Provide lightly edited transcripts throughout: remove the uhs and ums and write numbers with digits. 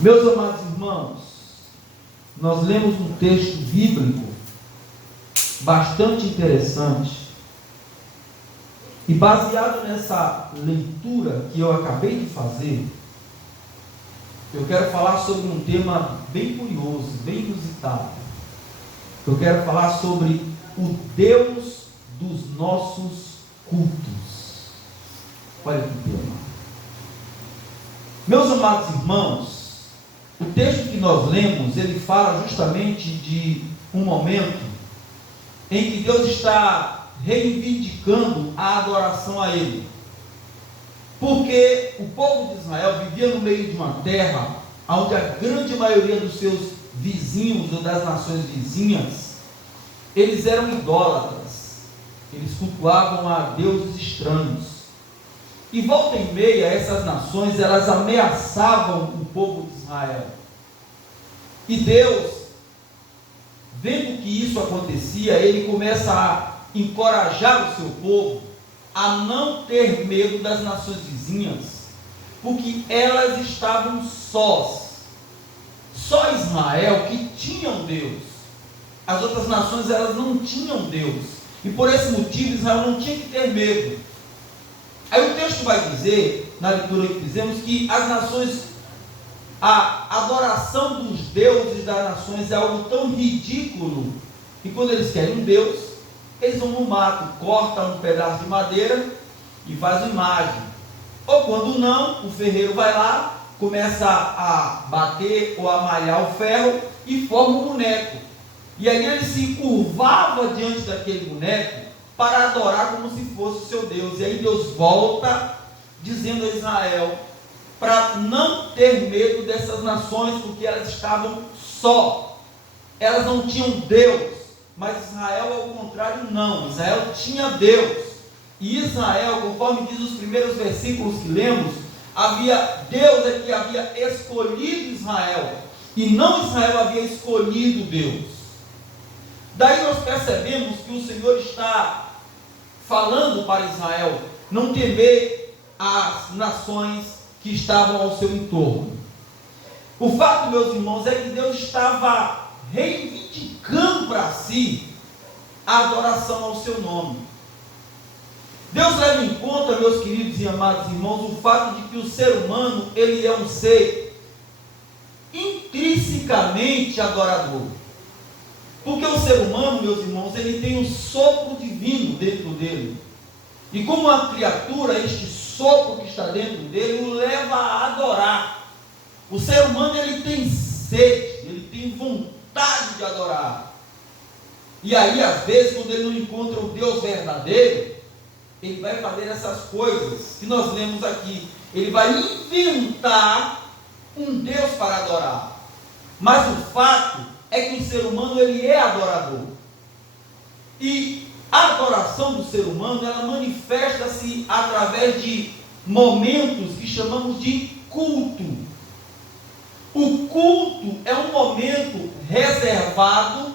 Meus amados irmãos, nós lemos um texto bíblico bastante interessante, e baseado nessa leitura que eu acabei de fazer, eu quero falar sobre um tema bem curioso, bem inusitado. Eu quero falar sobre o Deus dos nossos cultos. Olha que tema. Meus amados irmãos, o texto que nós lemos, ele fala justamente de um momento em que Deus está reivindicando a adoração a Ele. Porque o povo de Israel vivia no meio de uma terra onde a grande maioria dos seus vizinhos ou das nações vizinhas, eles eram idólatras. Eles cultuavam a deuses estranhos. E volta e meia, essas nações, elas ameaçavam o povo de Israel. E Deus, vendo que isso acontecia, Ele começa a encorajar o seu povo a não ter medo das nações vizinhas, porque elas estavam sós. Só Israel que tinha um Deus. As outras nações, elas não tinham Deus. E por esse motivo, Israel não tinha que ter medo. Aí o texto vai dizer, na leitura que fizemos, que as nações, a adoração dos deuses das nações é algo tão ridículo, que quando eles querem um Deus, eles vão no mato, cortam um pedaço de madeira e faz uma imagem. Ou quando não, o ferreiro vai lá, começa a bater ou a malhar o ferro e forma um boneco. E aí ele se curvava diante daquele boneco para adorar como se fosse o seu Deus. E aí Deus volta dizendo a Israel para não ter medo dessas nações, porque elas estavam só. Elas não tinham Deus, mas Israel, ao contrário, não. Israel tinha Deus. E Israel, conforme diz os primeiros versículos que lemos, Deus é que havia escolhido Israel, e não Israel havia escolhido Deus. Daí nós percebemos que o Senhor está falando para Israel não temer as nações que estavam ao seu entorno. O fato, meus irmãos, é que Deus estava reivindicando para si a adoração ao seu nome. Deus leva em conta, meus queridos e amados irmãos, o fato de que o ser humano, ele é um ser intrinsecamente adorador. Porque o ser humano, meus irmãos, ele tem um sopro divino dentro dele. E como uma criatura, este sopro que está dentro dele o leva a adorar. O ser humano, ele tem sede, ele tem vontade de adorar. E aí, às vezes, quando ele não encontra o Deus verdadeiro, ele vai fazer essas coisas que nós lemos aqui. Ele vai inventar um Deus para adorar. Mas o fato é que o ser humano, ele é adorador. E a adoração do ser humano, ela manifesta-se através de momentos que chamamos de culto. O culto é um momento reservado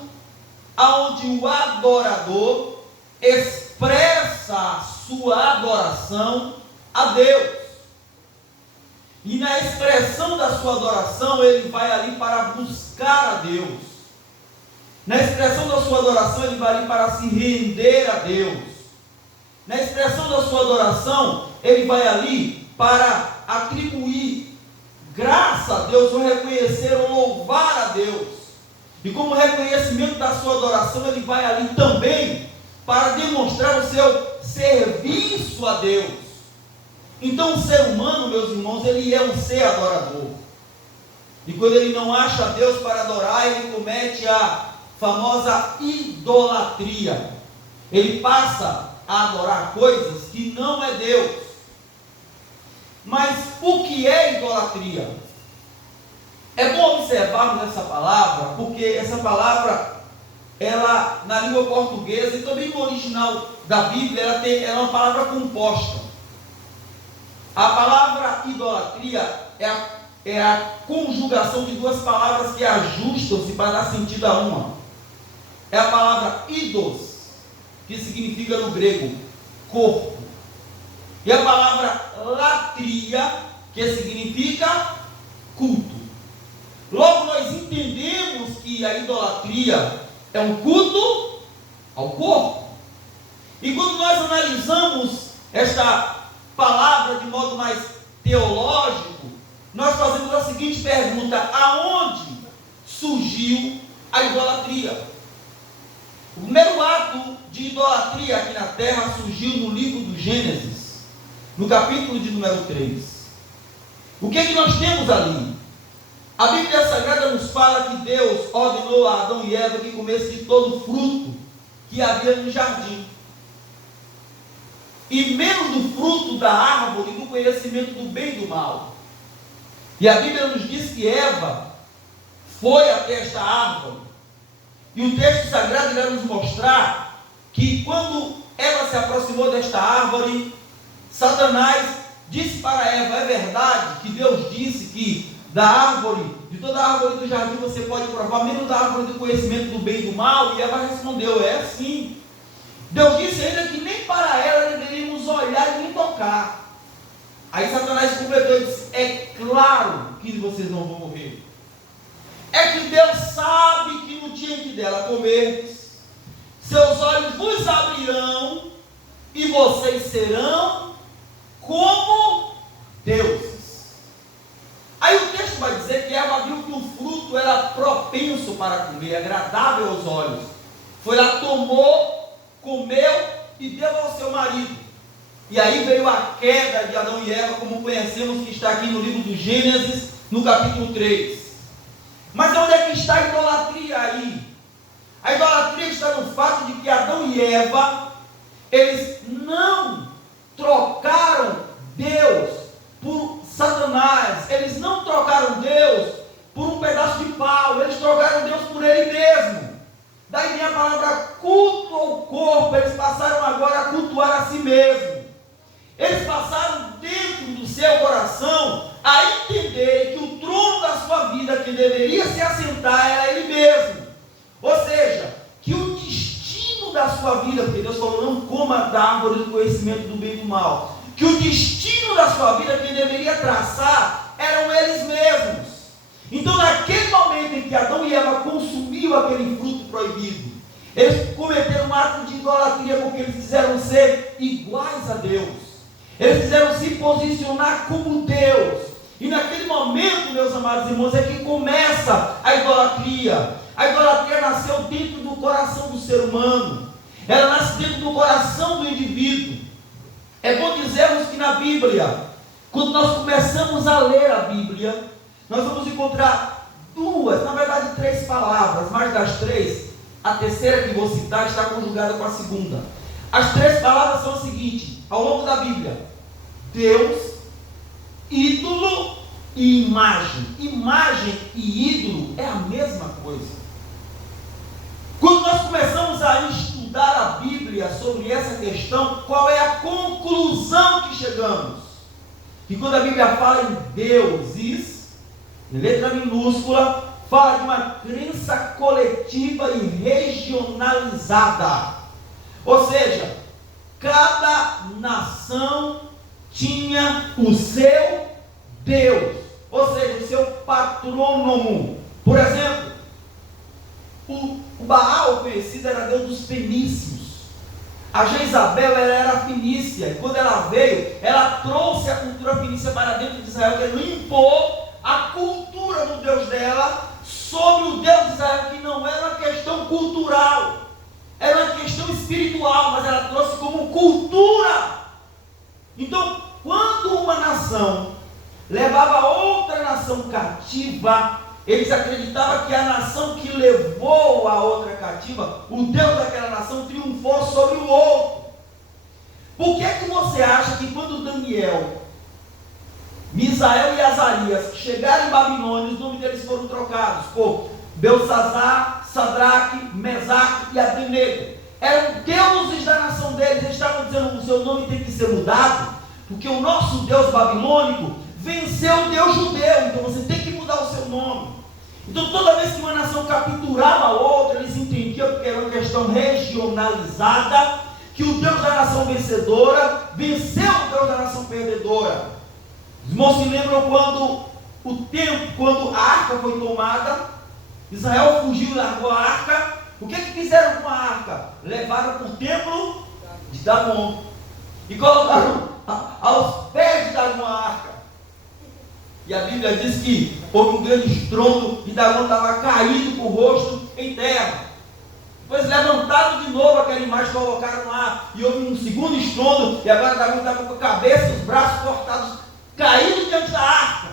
onde o adorador expressa a sua adoração a Deus. E na expressão da sua adoração, ele vai ali para buscar a Deus. Na expressão da sua adoração, ele vai ali para se render a Deus. Na expressão da sua adoração, ele vai ali para atribuir graça a Deus, ou reconhecer, ou louvar a Deus. E como reconhecimento da sua adoração, ele vai ali também para demonstrar o seu serviço a Deus. Então o ser humano, meus irmãos, ele é um ser adorador. E quando ele não acha Deus para adorar, ele comete a famosa idolatria. Ele passa a adorar coisas que não é Deus. Mas o que é idolatria? É bom observarmos essa palavra, porque essa palavra, ela na língua portuguesa e também no original da Bíblia, ela é uma palavra composta. A palavra idolatria é a conjugação de duas palavras que ajustam-se para dar sentido a uma. É a palavra idos, que significa no grego corpo, e a palavra latria, que significa culto. entendemos que a idolatria é um culto ao corpo. E quando nós analisamos esta palavra de modo mais teológico, nós fazemos a seguinte pergunta: aonde surgiu a idolatria? O primeiro ato de idolatria aqui na terra surgiu no livro do Gênesis, no capítulo de número 3. O que é que nós temos ali? A Bíblia Sagrada nos fala que Deus ordenou a Adão e Eva que comessem de todo fruto que havia no jardim, e menos do fruto da árvore do conhecimento do bem e do mal. E a Bíblia nos diz que Eva foi até esta árvore, e o texto sagrado irá nos mostrar que quando ela se aproximou desta árvore, Satanás disse para Eva: é verdade que Deus disse que da árvore, de toda a árvore do jardim você pode provar, menos da árvore do conhecimento do bem e do mal? E Eva respondeu: é sim. Deus disse ainda que nem para ela deveríamos olhar e nem tocar. Aí Satanás completou e disse: é claro que vocês não vão morrer. É que Deus sabe que no dia em que dela comerdes, seus olhos vos abrirão e vocês serão como deuses. Aí o texto vai dizer que Eva viu que o fruto era propenso para comer, agradável aos olhos. Foi lá, tomou, comeu e deu ao seu marido. E aí veio a queda de Adão e Eva, como conhecemos, que está aqui no livro do Gênesis, no capítulo 3. Mas onde é que está a idolatria aí? A idolatria está no fato de que Adão e Eva, eles não trocaram Deus por Satanás, eles não trocaram Deus por um pedaço de pau, eles trocaram Deus por Ele mesmo. Daí vem a palavra culto ao corpo, eles passaram agora a cultuar a si mesmo. Eles passaram dentro do seu coração a entender que o trono da sua vida, que deveria se assentar, era Ele mesmo. Ou seja, que o destino da sua vida, porque Deus falou: não coma da árvore do conhecimento do bem e do mal, que o destino da sua vida, quem deveria traçar, eram eles mesmos. Então, naquele momento em que Adão e Eva consumiram aquele fruto proibido, eles cometeram um ato de idolatria, porque eles quiseram ser iguais a Deus, eles quiseram se posicionar como Deus. E naquele momento, meus amados irmãos, é que começa a idolatria. A idolatria nasceu dentro do coração do ser humano, ela nasce dentro do coração do indivíduo. É bom dizermos que na Bíblia, quando nós começamos a ler a Bíblia, nós vamos encontrar duas, na verdade 3 palavras, mas das 3, a terceira que vou citar está conjugada com a segunda. As 3 palavras são o seguinte, ao longo da Bíblia: Deus, ídolo e imagem. Imagem e ídolo é a mesma coisa. Quando nós começamos a estudar a Bíblia sobre essa questão, qual é a conclusão que chegamos? Que quando a Bíblia fala em deuses, em letra minúscula, fala de uma crença coletiva e regionalizada. Ou seja, cada nação tinha o seu Deus, ou seja, o seu patrônomo. Por exemplo, o Baal conhecido era Deus dos fenícios. A Jezabel, ela era fenícia, e quando ela veio, ela trouxe a cultura fenícia para dentro de Israel, querendo impor a cultura do Deus dela sobre o Deus de Israel, que não era uma questão cultural, era uma questão espiritual, mas ela trouxe como cultura. Então, quando uma nação levava outra nação cativa, eles acreditavam que a nação que levou a outra cativa, o Deus daquela nação triunfou sobre o outro. Por que é que você acha que quando Daniel, Misael e Azarias chegaram em Babilônia, os nomes deles foram trocados por Belsassar, Sadraque, Mesaque e Abdenego? Eram deuses da nação deles. Eles estavam dizendo: o seu nome tem que ser mudado, porque o nosso Deus babilônico venceu o Deus judeu, então você tem que mudar o seu nome. Então toda vez que uma nação capturava a outra, eles entendiam que era uma questão regionalizada, que o Deus da nação vencedora venceu o Deus da nação perdedora. Os irmãos se lembram quando a arca foi tomada, Israel fugiu e largou a arca. O que fizeram com a arca? Levaram para o templo de Dagon e colocaram aos pés de Dagon a arca. E a Bíblia diz que houve um grande estrondo e Dagon estava caído com o rosto em terra. Depois levantaram de novo aquela imagem, colocaram lá, e houve um segundo estrondo, e agora Dagon estava com a cabeça e os braços cortados, caídos diante da arca.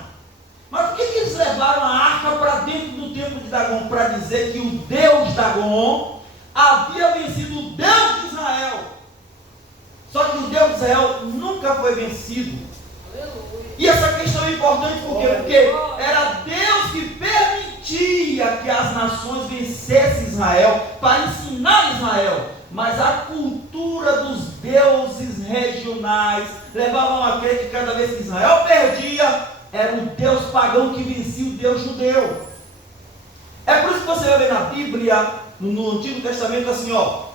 Mas por que eles levaram a arca para dentro do templo de Dagon? Para dizer que o Deus Dagon havia vencido o Deus de Israel. Só que o Deus de Israel nunca foi vencido. E essa questão é importante porque era Deus que permitia que as nações vencessem Israel para ensinar Israel. Mas a cultura dos deuses regionais levavam a crer que cada vez que Israel perdia, era o Deus pagão que vencia o Deus judeu. É por isso que você vai ver na Bíblia, no Antigo Testamento, assim, ó,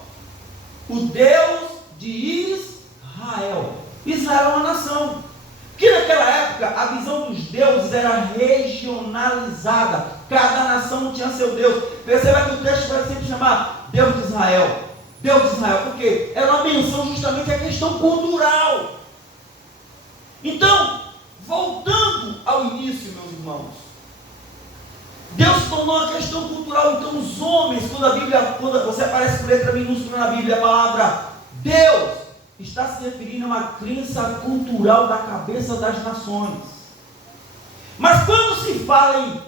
o Deus de Israel. Israel é uma nação. Que naquela época a visão dos deuses era regionalizada. Cada nação tinha seu Deus. Perceba que o texto vai sempre chamar Deus de Israel. Deus de Israel, porque era uma menção justamente à questão cultural. Então, voltando ao início, meus irmãos, Deus tornou uma questão cultural. Então os homens, quando você aparece por letra minúscula na Bíblia, a palavra Deus está se referindo a uma crença cultural da cabeça das nações. Mas quando se fala em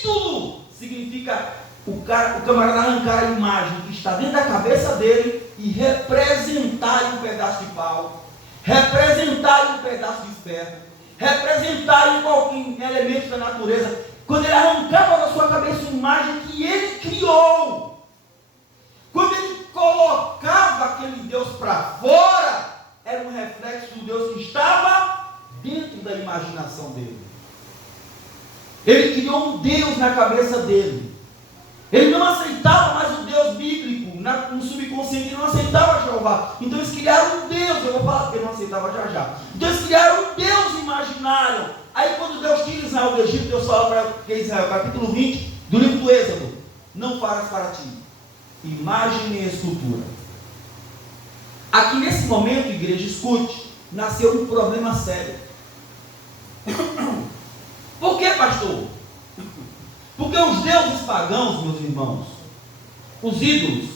ídolo, significa o camarada arrancar a imagem que está dentro da cabeça dele e representar em um pedaço de pau, representar em um pedaço de ferro, representar em qualquer elemento da natureza. Quando ele arrancava da sua cabeça uma imagem que ele criou, quando ele colocava aquele Deus para fora, era um reflexo do Deus que estava dentro da imaginação dele. Ele criou um Deus na cabeça dele. Ele não aceitava mais o Deus bíblico, no subconsciente ele não aceitava Jeová. Então eles criaram um Deus, eu vou falar que ele não aceitava já. Então eles criaram um Deus imaginário. Aí quando Deus tira Israel do Egito, Deus fala para Israel, capítulo 20 do livro do Êxodo: não farás para ti imagem nem escultura. Aqui nesse momento, igreja, escute, nasceu um problema sério. Por que, pastor? Porque os deuses pagãos, meus irmãos, os ídolos,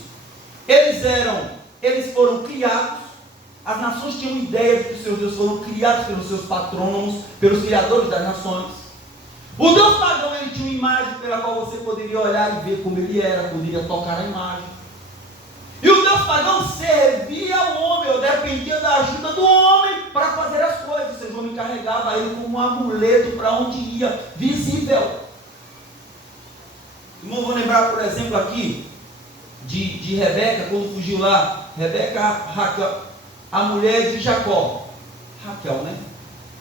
eles foram criados, as nações tinham ideia de que os seus deuses foram criados pelos seus patrônomos, pelos criadores das nações. O Deus pagão, ele tinha uma imagem pela qual você poderia olhar e ver como ele era, poderia tocar a imagem. E o Deus pagão servia ao homem, ou dependia da ajuda do homem para fazer as coisas. Ou seja, o homem carregava ele como um amuleto para onde ia, visível. Irmão, vou lembrar, por exemplo, aqui de Rebeca, quando fugiu lá. Rebeca, Raquel, a mulher de Jacó. Raquel, né?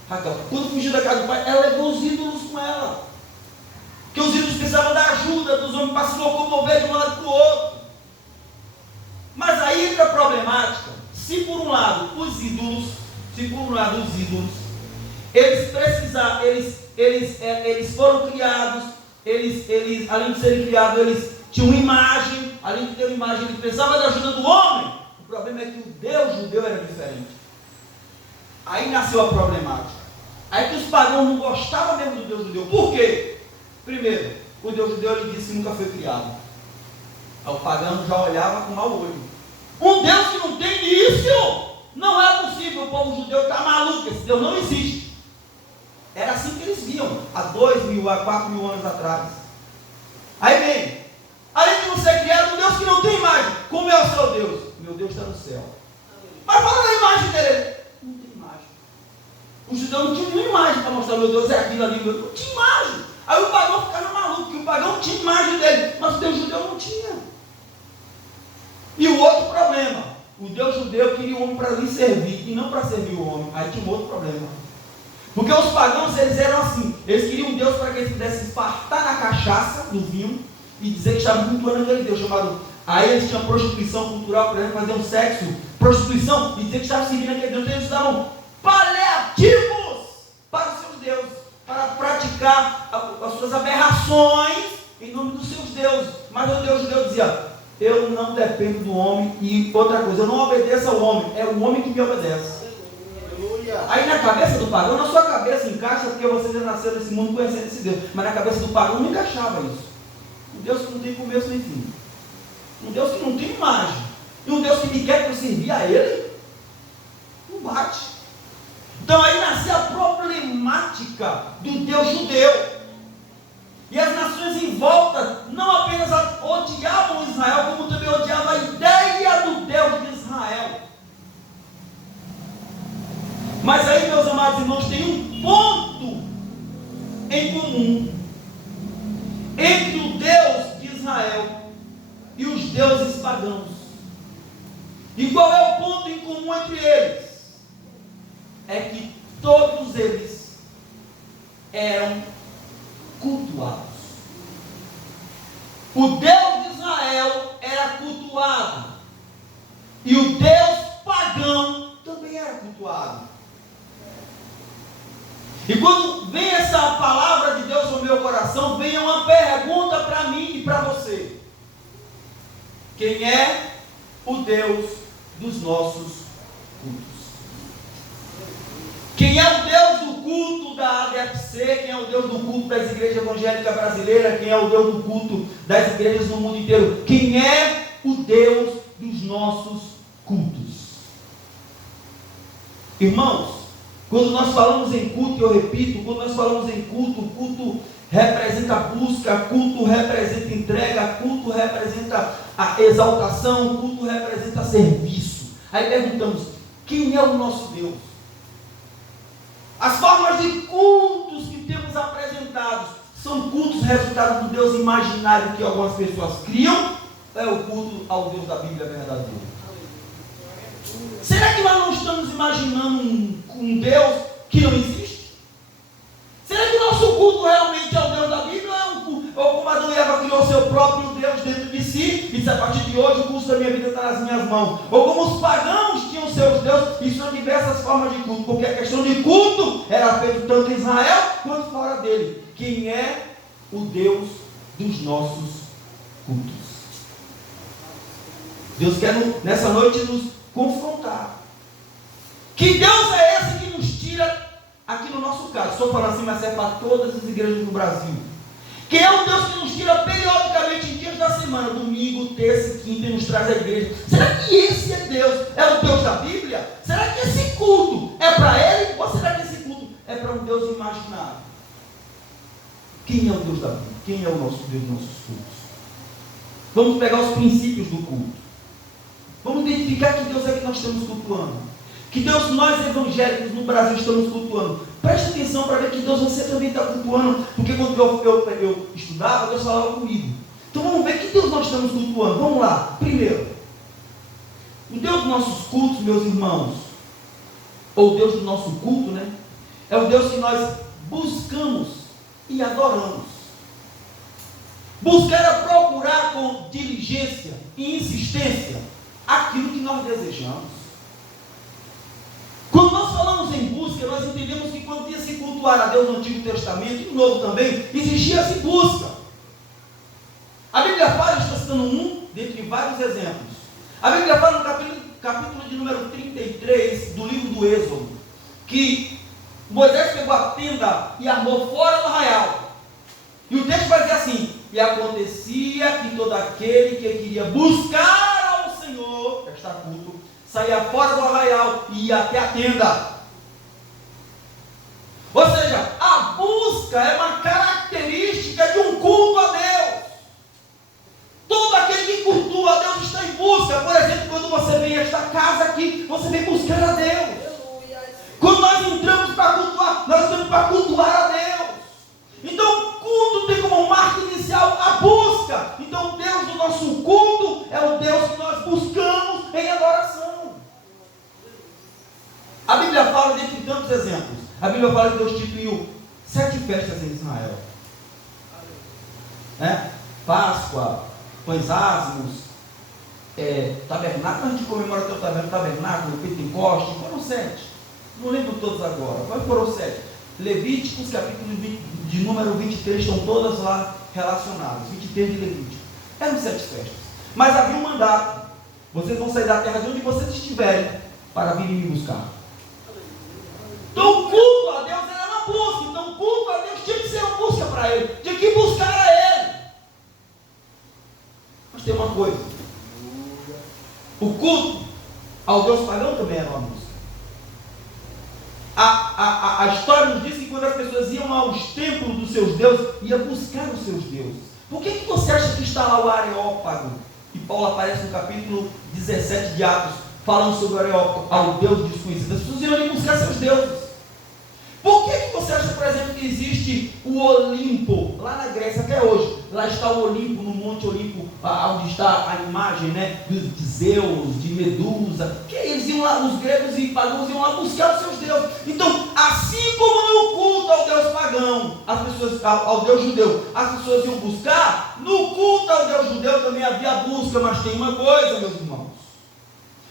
Raquel. Quando fugiu da casa do pai, ela levou os ídolos com ela. Porque os ídolos precisavam da ajuda dos homens para se locomover de um lado para o outro. Mas aí entra a problemática. Se por um lado os ídolos, eles foram criados, eles além de serem criados, eles tinham uma imagem, além de ter uma imagem, eles precisavam da ajuda do homem. O problema é que o Deus judeu era diferente. Aí nasceu a problemática. Aí que os pagãos não gostavam mesmo do Deus judeu. Por quê? Primeiro, o Deus judeu, ele disse que nunca foi criado. Aí o pagão já olhava com mau olho. Um Deus que não tem início, não é possível. O povo judeu está maluco, esse Deus não existe. Era assim que eles viam há 2.000, há 4.000 anos atrás. Aí vem, além de não ser criado, um Deus que não tem imagem. Como é o seu Deus? Meu Deus está no céu. Mas fala da imagem dele. Não tem imagem. O judeu não tinha nenhuma imagem para mostrar: meu Deus é aquilo ali. Não tinha imagem. Aí o pagão ficava maluco, porque o pagão tinha imagem dele, mas o Deus judeu não tinha. E o outro problema, o Deus judeu queria o homem para lhe servir, e não para servir o homem. Aí tinha um outro problema. Porque os pagãos, eles eram assim, eles queriam um Deus para que eles pudessem espartar na cachaça, no vinho, e dizer que estavam cultuando aquele Deus chamado. Aí eles tinham prostituição cultural, por exemplo, fazer um sexo, prostituição, e dizer que estavam servindo aquele Deus. Eles davam paliativos para os seus deuses, para praticar as suas aberrações em nome dos seus deuses. Mas o Deus judeu dizia: eu não dependo do homem. E outra coisa, eu não obedeço ao homem, é o homem que me obedece. Aí na cabeça do pagão, na sua cabeça encaixa, porque você já nasceu nesse mundo conhecendo esse Deus. Mas na cabeça do pagão não encaixava isso. Um Deus que não tem começo nem fim. Um Deus que não tem imagem. E um Deus que me quer para eu servir a Ele, não bate. Então aí nasceu a problemática do Deus judeu. E as nações em volta não apenas odiavam Israel, como também odiavam a ideia do Deus de Israel. Mas aí, meus amados irmãos, tem um ponto em comum entre o Deus de Israel e os deuses pagãos. E qual é o ponto em comum entre eles? É que todos eles eram cultuados. O Deus de Israel era cultuado, e o Deus pagão também era cultuado. E quando vem essa palavra de Deus no meu coração, vem uma pergunta para mim e para você: quem é o Deus dos nossos cultos? Quem é o Deus do culto da ADFC? Quem é o Deus do culto das igrejas evangélicas brasileiras? Quem é o Deus do culto das igrejas no mundo inteiro? Quem é o Deus dos nossos cultos? Irmãos, quando nós falamos em culto, eu repito, quando nós falamos em culto, culto representa busca, culto representa entrega, culto representa a exaltação, culto representa serviço. Aí perguntamos: quem é o nosso Deus? As formas de cultos que temos apresentados são cultos resultado do Deus imaginário que algumas pessoas criam, ou é o culto ao Deus da Bíblia verdadeiro? Será que nós não estamos imaginando um Deus que não existe? Será que o nosso culto realmente é o Deus da Bíblia, ou é um culto, ou como Adão e Eva criou seu próprio Deus dentro de si, e disse: a partir de hoje o curso da minha vida está nas minhas mãos? Ou como os pagãos tinham seus deuses, e são diversas formas de culto, porque a questão de culto era feita tanto em Israel quanto fora dele. Quem é o Deus dos nossos cultos? Deus quer nessa noite nos confrontar. Que Deus é esse que nos tira, aqui no nosso caso, estou falando assim, mas serve para todas as igrejas do Brasil, que é um Deus que nos tira periodicamente em dias da semana, domingo, terça e quinta, e nos traz à igreja? Será que esse é Deus? É o Deus da Bíblia? Será que esse culto é para Ele? Ou será que esse culto é para um Deus imaginário? Quem é o Deus da Bíblia? Quem é o nosso Deus dos nossos cultos? Vamos pegar os princípios do culto. Vamos identificar que Deus é que nós estamos cultuando. Que Deus nós evangélicos no Brasil estamos cultuando. Preste atenção para ver que Deus você também está cultuando. Porque quando eu estudava, Deus falava comigo. Então vamos ver que Deus nós estamos cultuando. Vamos lá. Primeiro, o Deus dos nossos cultos, meus irmãos, ou o Deus do nosso culto, né? É o Deus que nós buscamos e adoramos. Buscar é procurar com diligência e insistência aquilo que nós desejamos. Quando nós falamos em busca, nós entendemos que quando ia se cultuar a Deus no Antigo Testamento e no Novo também, existia-se busca. A Bíblia fala, estou citando um dentre vários exemplos. A Bíblia fala no capítulo de número 33 do livro do Êxodo, que Moisés pegou a tenda e armou fora do arraial. E o texto vai dizer assim: e acontecia que todo aquele que queria buscar ao Senhor, prestar culto, saía fora do arraial e ia até a tenda. Ou seja, a busca é uma característica de um culto a Deus. Todo aquele que cultua a Deus está em busca. Por exemplo, quando você vem a esta casa aqui, você vem buscar a Deus. Quando nós entramos para cultuar, nós estamos para cultuar a Deus. Então, o culto tem como marca inicial a busca. Então, o Deus do nosso culto é o Deus que nós buscamos em adoração. A Bíblia fala, dentre tantos exemplos, a Bíblia fala que Deus instituiu 7 festas em Israel. Páscoa, pães ázimos, tabernáculo, a gente comemora até o tabernáculo, Pentecoste, foram 7. Não lembro todos agora, mas foram 7. Levíticos, capítulo de número 23, estão todas lá relacionadas. 23 de Levítico. Eram 7 festas. Mas havia um mandato. Vocês vão sair da terra de onde vocês estiverem para virem me buscar. Então o culto a Deus era uma busca. Então o culto a Deus tinha que ser uma busca para Ele. Tinha que buscar a Ele. Mas tem uma coisa. O culto ao Deus pagão também era uma busca. A história nos diz que quando as pessoas iam aos templos dos seus deuses, iam buscar os seus deuses. Por que você acha que está lá o Areópago? E Paulo aparece no capítulo 17 de Atos, falando sobre o Areópago, ao Deus desconhecido. As pessoas iam ali buscar seus deuses. Por que você acha, por exemplo, que existe o Olimpo, lá na Grécia, até hoje? Lá está o Olimpo, no Monte Olimpo, onde está a imagem, né, de Zeus, de Medusa. Que eles iam lá, os gregos e pagãos iam lá buscar os seus deuses. Então, assim como no culto ao Deus pagão, as pessoas, ao Deus judeu, as pessoas iam buscar, no culto ao Deus judeu também havia busca. Mas tem uma coisa, meus irmãos,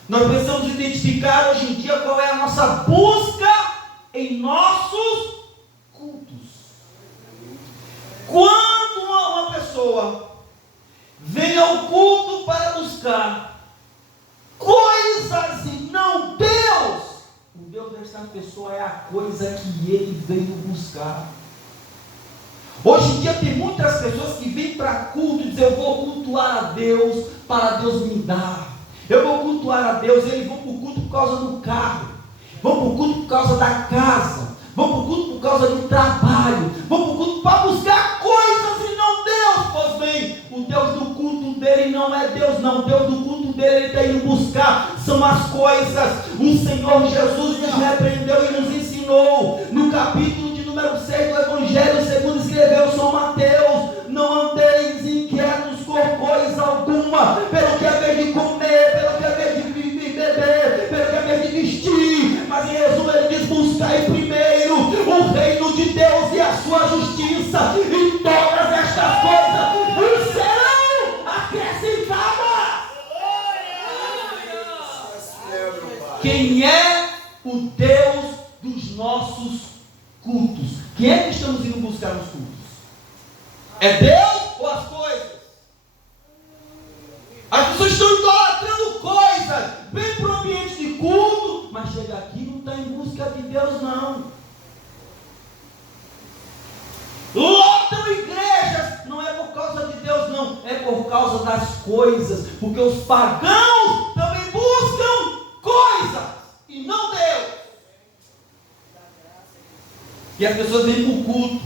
nós precisamos identificar hoje em dia qual é a nossa busca em nossos cultos. Quando uma pessoa vem ao culto para buscar coisas e não Deus, o Deus dessa pessoa é a coisa que ele veio buscar. Hoje em dia tem muitas pessoas que vêm para culto e dizem: eu vou cultuar a Deus para Deus me dar. Eu vou cultuar a Deus. Eles vão para o culto por causa do carro, vão para o culto por causa da casa, vão para o culto por causa do trabalho, vão para o culto para buscar coisas e não Deus. Pois bem, o Deus do culto dele não é Deus, não. O Deus do culto dele, ele está indo buscar, são as coisas. O Senhor Jesus nos repreendeu e nos ensinou, no capítulo de número 6 do Evangelho, segundo escreveu São Mateus: não andeis inquietos por coisa alguma, pelo que é vez de comer, pelo que é vez de beber, pelo que é vez de vestir. Mas em resumo ele diz: buscai primeiro o reino de Deus e a sua justiça, e todas estas coisas vos serão acrescentadas. Quem é o Deus dos nossos cultos? Quem é que estamos indo buscar nos cultos? É Deus ou as coisas? As pessoas estão idolatrando coisas, vem para o ambiente de culto, mas chega aqui e não está em busca de Deus, não. Lotam igrejas, não é por causa de Deus, não, é por causa das coisas, porque os pagãos também buscam coisas e não Deus. E as pessoas vêm para o culto,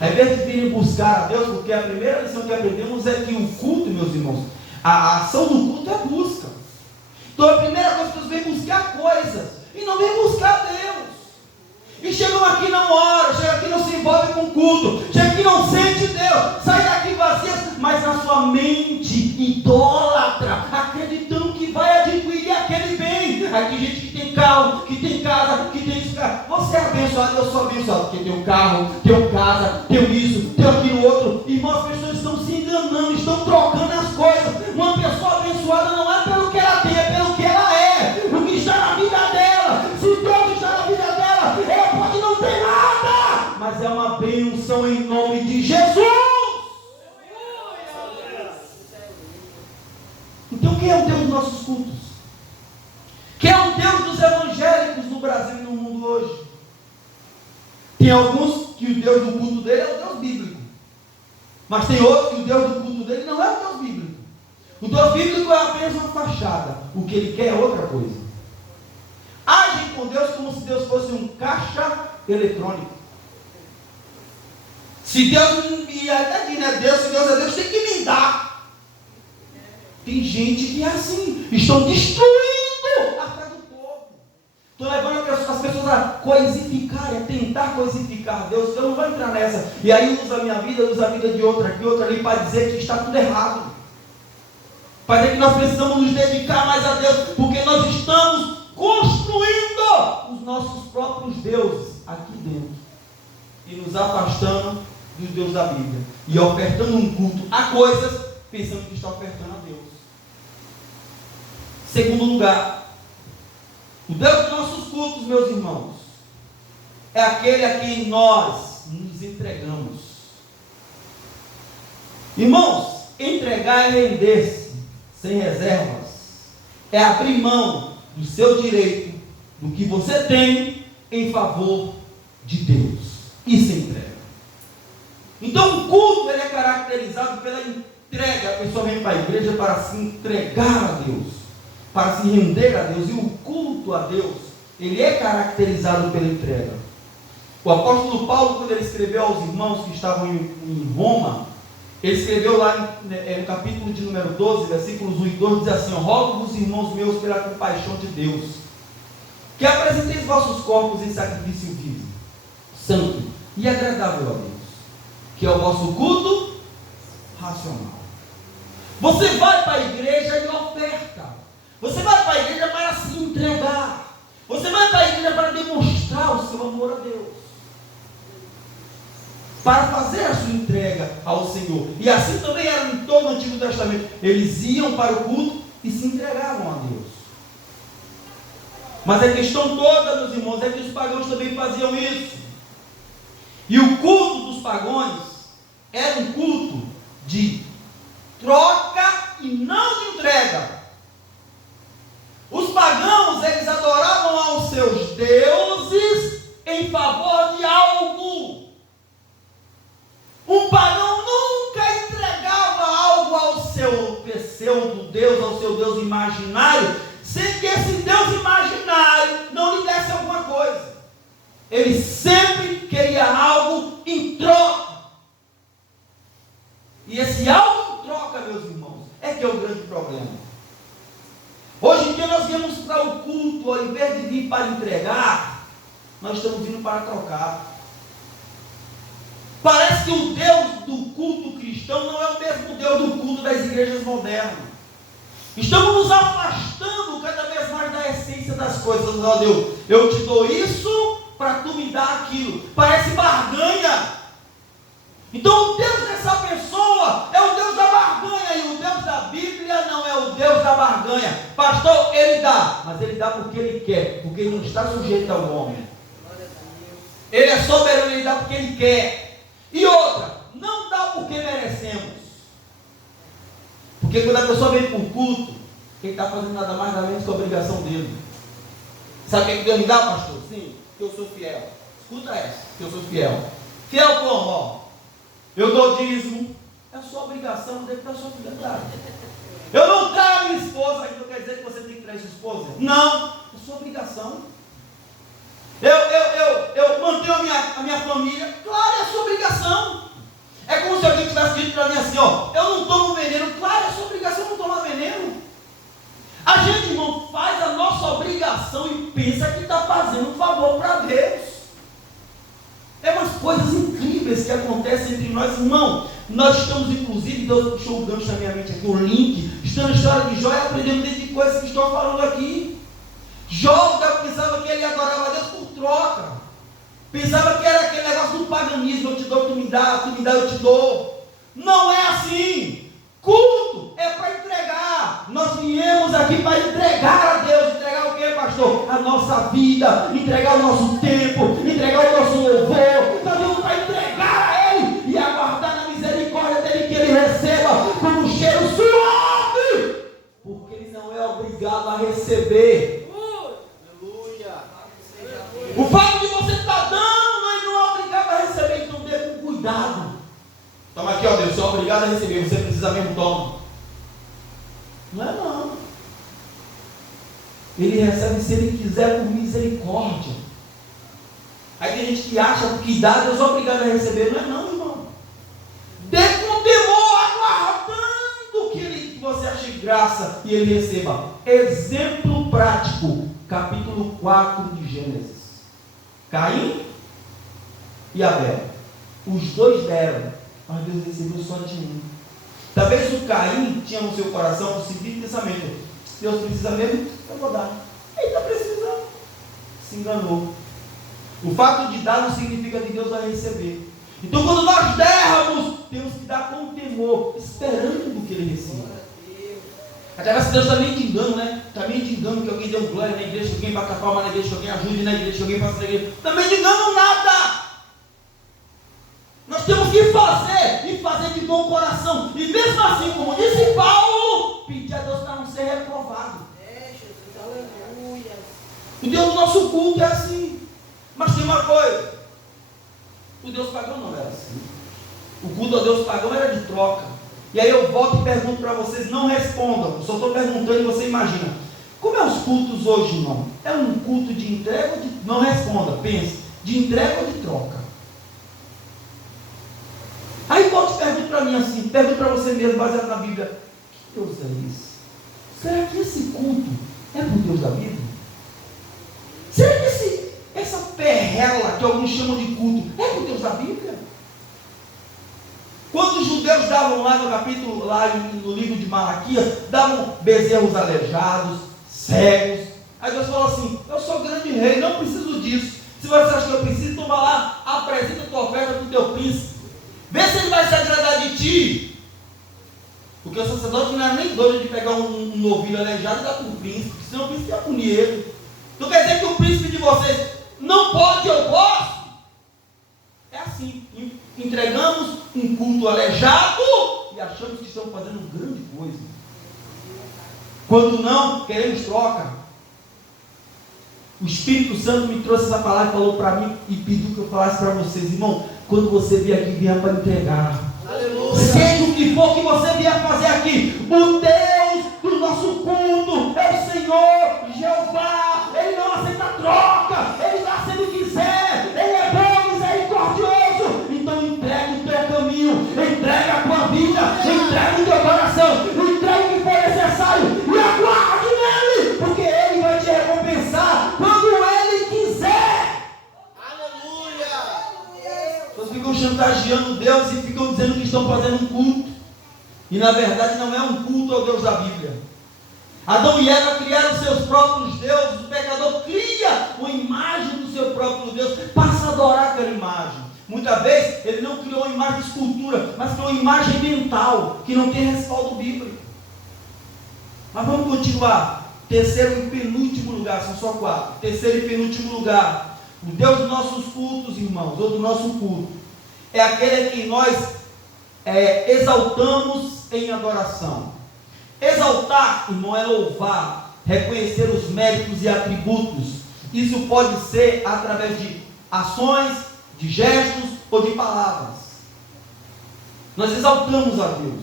ao invés de virem buscar a Deus, porque a primeira lição que aprendemos é que o culto, meus irmãos, a ação do culto é busca. Então a primeira coisa que vocês vêm buscar coisas e não vêm buscar Deus. E chegam aqui não oram, chegam aqui não se envolvem com o culto, chegam aqui não sente Deus, sai daqui vazias, mas na sua mente idólatra, acreditando que vai adquirir aquele bem. Aí tem gente que tem carro, que tem casa, que tem isso. Você é abençoado, eu sou abençoado, porque tem um carro, tem casa, tem isso, tem aquilo outro. Irmãos, as pessoas estão se enganando, estão trocando as coisas. Uma pessoa abençoada não é pelo que ela tem, é pelo que ela é, o que está na vida dela. Se Deus está na vida dela, ela pode não ter nada, mas é uma bênção em nome de Jesus. Então quem é o Deus dos nossos cultos? Quem é o Deus dos evangélicos no Brasil e no mundo hoje? Tem alguns que o Deus do culto dele é o Deus bíblico, mas tem outros que o Deus do culto dele não é o Deus bíblico. O Deus bíblico é apenas uma fachada, o que ele quer é outra coisa. Agem com Deus como se Deus fosse um caixa eletrônico. Se Deus me é Deus, se Deus é Deus, tem que me dar. Tem gente que é assim, estão destruindo a fé do povo. Estou levando as pessoas a coisificar, a tentar coisificar Deus. Eu não vou entrar nessa. E aí usa a minha vida, usa a vida de outra aqui, outra ali, para dizer que está tudo errado. Para dizer que nós precisamos nos dedicar mais a Deus, porque nós estamos construindo os nossos próprios deuses aqui dentro. E nos afastando dos deuses da Bíblia. E ofertando um culto a coisas, pensando que está ofertando a Deus. Segundo lugar, o Deus dos nossos cultos, meus irmãos, é aquele a quem nós nos entregamos. Irmãos, entregar é render-se sem reservas, é abrir mão do seu direito, do que você tem, em favor de Deus. Isso é entrega. Então o culto ele é caracterizado pela entrega. A pessoa vem para a igreja para se entregar a Deus, para se render a Deus. E o culto a Deus, ele é caracterizado pela entrega. O apóstolo Paulo, quando ele escreveu aos irmãos que estavam em Roma, ele escreveu lá no capítulo de número 12, versículos 1 e 2, diz assim: rogo-vos, irmãos meus, pela compaixão de Deus, que apresenteis vossos corpos em sacrifício vivo, santo e agradável a Deus, que é o vosso culto racional. Você vai para a igreja e oferta. Você vai para a igreja para se entregar. Você vai para a igreja para demonstrar o seu amor a Deus, para fazer a sua entrega ao Senhor. E assim também era em todo o Antigo Testamento. Eles iam para o culto e se entregavam a Deus. Mas a questão toda, meus irmãos, é que os pagãos também faziam isso. E o culto dos pagãos era um culto de troca e não de entrega. Os pagãos, eles adoravam aos seus deuses em favor de algo. Um pagão nunca entregava algo ao seu pseudo-deus, ao seu Deus imaginário, sem que esse Deus imaginário não lhe desse alguma coisa. Ele sempre queria algo em troca. E esse algo em troca, meus irmãos, é que é o grande problema. Hoje em dia nós viemos para o culto, ao invés de vir para entregar, nós estamos vindo para trocar. Parece que o Deus do culto cristão não é o mesmo Deus do culto das igrejas modernas. Estamos nos afastando cada vez mais da essência das coisas. Ó Deus, eu te dou isso para tu me dar aquilo. Parece barganha. Então o Deus dessa pessoa é o Deus da barganha, e o Deus da Bíblia não é o Deus da barganha. Pastor, ele dá, mas ele dá porque ele quer, porque ele não está sujeito ao homem. Ele é soberano, ele dá porque ele quer. E outra, não dá porque merecemos. Porque quando a pessoa vem para o culto, ele está fazendo nada mais nada menos que a obrigação dele. Sabe o que Deus me dá, pastor? Sim, que eu sou fiel. Escuta essa, que eu sou fiel. Fiel como? Ó, eu dou dízimo, é a sua obrigação, deve dar a sua fidelidade. Eu não trago a minha esposa, então quer dizer que você tem que trazer sua esposa? Não, é sua obrigação. Eu mantenho a minha família, claro, é a sua obrigação. É como se alguém tivesse dito para mim assim, ó, eu não tomo veneno, claro, é a sua obrigação não tomar veneno. A gente, irmão, faz a nossa obrigação e pensa que está fazendo um favor para Deus. É umas coisas incríveis que acontecem entre nós, irmão. Nós estamos, inclusive, Deus puxou o gancho na minha mente aqui, o link, estando na história de Jó e aprendendo dentro de coisas que estou falando aqui. Jó pensava que ele adorava a Deus por troca. Pensava que era aquele negócio do paganismo, eu te dou, tu me dá, eu te dou. Não é assim. Culto é para entregar. Nós viemos aqui para entregar a Deus. Entregar o que, pastor? A nossa vida, entregar o nosso tempo, entregar o nosso louvor. Nós viemos para entregar a Ele e aguardar na misericórdia dele que Ele receba como um cheiro suave, porque Ele não é obrigado a receber. O fato de você estar dando, Ele não é obrigado a receber. Então dê com cuidado. Toma aqui, ó Deus, você é obrigado a receber, você precisa mesmo, toma. Não é não. Ele recebe se Ele quiser por misericórdia. Aí tem gente que acha que dá, Deus é obrigado a receber. Não é não, irmão. Dê com temor, aguardando que você ache graça e Ele receba. Exemplo prático, capítulo 4 de Gênesis. Caim e Abel. Os dois deram, mas Deus recebeu só de um. Talvez o Caim tinha no seu coração o seguinte pensamento: Deus precisa mesmo, eu vou dar. Ele está precisando. Se enganou. O fato de dar não significa que Deus vai receber. Então quando nós dermos, temos que dar com temor, esperando que Ele receba. Até que Deus está meio de engano, né? Está meio de engano que alguém deu glória na igreja, que alguém bata palma na igreja, que alguém ajude na igreja, que alguém faça na igreja. Está meio de engano nada. Nós temos que fazer e fazer de bom coração. E mesmo assim, como disse Paulo, pedir a Deus para não ser reprovado. Jesus, aleluia. O Deus do nosso culto é assim. Mas tem uma coisa. O Deus pagão não era assim. O culto ao Deus pagão era de troca. E aí eu volto e pergunto para vocês, não respondam. Eu só estou perguntando e você imagina. Como é os cultos hoje, irmão? É um culto de entrega ou de... Não responda, pense. De entrega ou de troca? Aí volta e pergunta para mim assim, pergunta para você mesmo, baseado na Bíblia. Que Deus é esse? Será que esse culto é por Deus da Bíblia? Será que essa perrela que alguns chamam de culto é por Deus da Bíblia? Quando os judeus davam lá no capítulo, lá no livro de Malaquias, davam bezerros aleijados, cegos. Aí Deus falou assim, eu sou grande rei, não preciso disso. Se você acha que eu preciso, então vai lá, apresenta a tua oferta para o teu príncipe. Vê se ele vai se agradar de ti. Porque o sacerdote não era nem doido de pegar um novilho aleijado e dar para o príncipe, senão o príncipe ia punir ele. Então quer dizer que o príncipe de vocês não pode, eu posso? É assim, entregamos um culto aleijado e achamos que estamos fazendo grande coisa. Quando não, queremos troca. O Espírito Santo me trouxe essa palavra e falou para mim e pediu que eu falasse para vocês, irmão, quando você vier aqui, vier para entregar. Aleluia. Seja o que for que você vier fazer aqui, o Deus do nosso culto é o Senhor Jeová. Ele não aceita troca, Ele dá se Ele quiser, Ele é bom, misericordioso. Então entrega o teu caminho, entrega a tua vida, entrega o teu coração, entrega o que for necessário e aguarde nele, porque Ele vai te recompensar quando Ele quiser. Aleluia! Vocês ficam chantageando Deus e ficam dizendo que estão fazendo um culto, e na verdade não é um culto ao Deus da Bíblia. Adão e Eva criaram seus próprios deuses. O pecador cria uma imagem do seu próprio Deus, passa a adorar aquela imagem. Muitas vezes ele não criou uma imagem de escultura, mas criou uma imagem mental, que não tem respaldo bíblico. Mas vamos continuar. Terceiro e penúltimo lugar, são só 4. Terceiro e penúltimo lugar. O Deus dos nossos cultos, irmãos, ou do nosso culto, é aquele que nós exaltamos em adoração. Exaltar, irmão, é louvar, reconhecer os méritos e atributos. Isso pode ser através de ações, de gestos ou de palavras. Nós exaltamos a Deus,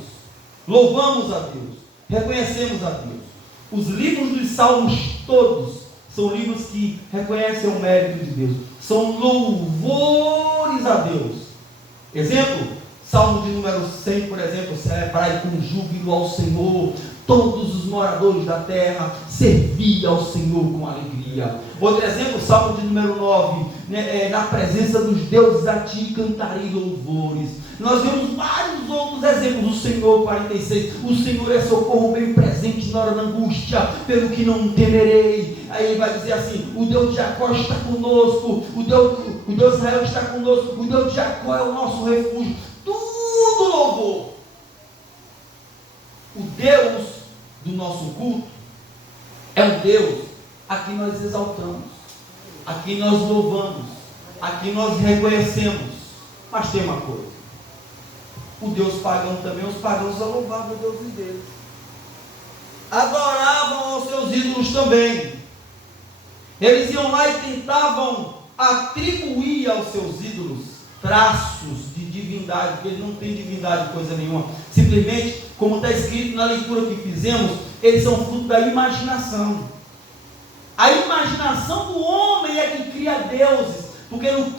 louvamos a Deus, reconhecemos a Deus. Os livros dos Salmos todos são livros que reconhecem o mérito de Deus, são louvores a Deus. Exemplo, Salmo de número 100, por exemplo, celebrai com júbilo ao Senhor, todos os moradores da terra, servi ao Senhor com alegria. Outro exemplo, Salmo de número 9, na presença dos deuses a ti cantarei louvores. Nós vemos vários outros exemplos. O Senhor, 46, o Senhor é socorro bem presente na hora da angústia, pelo que não temerei. Aí ele vai dizer assim, o Deus de Jacó está conosco, o Deus de Israel está conosco, o Deus de Jacó é o nosso refúgio. Tudo louvor. O Deus do nosso culto é um Deus a quem nós exaltamos, a quem nós louvamos, a quem nós reconhecemos. Mas tem uma coisa, o Deus pagão também, os pagãos louvavam o Deus deles, adoravam aos seus ídolos também. Eles iam lá e tentavam atribuir aos seus ídolos traços de divindade, porque eles não têm divindade, coisa nenhuma. Simplesmente, como está escrito na leitura que fizemos, eles são fruto da imaginação. A imaginação do homem é que cria deuses, porque no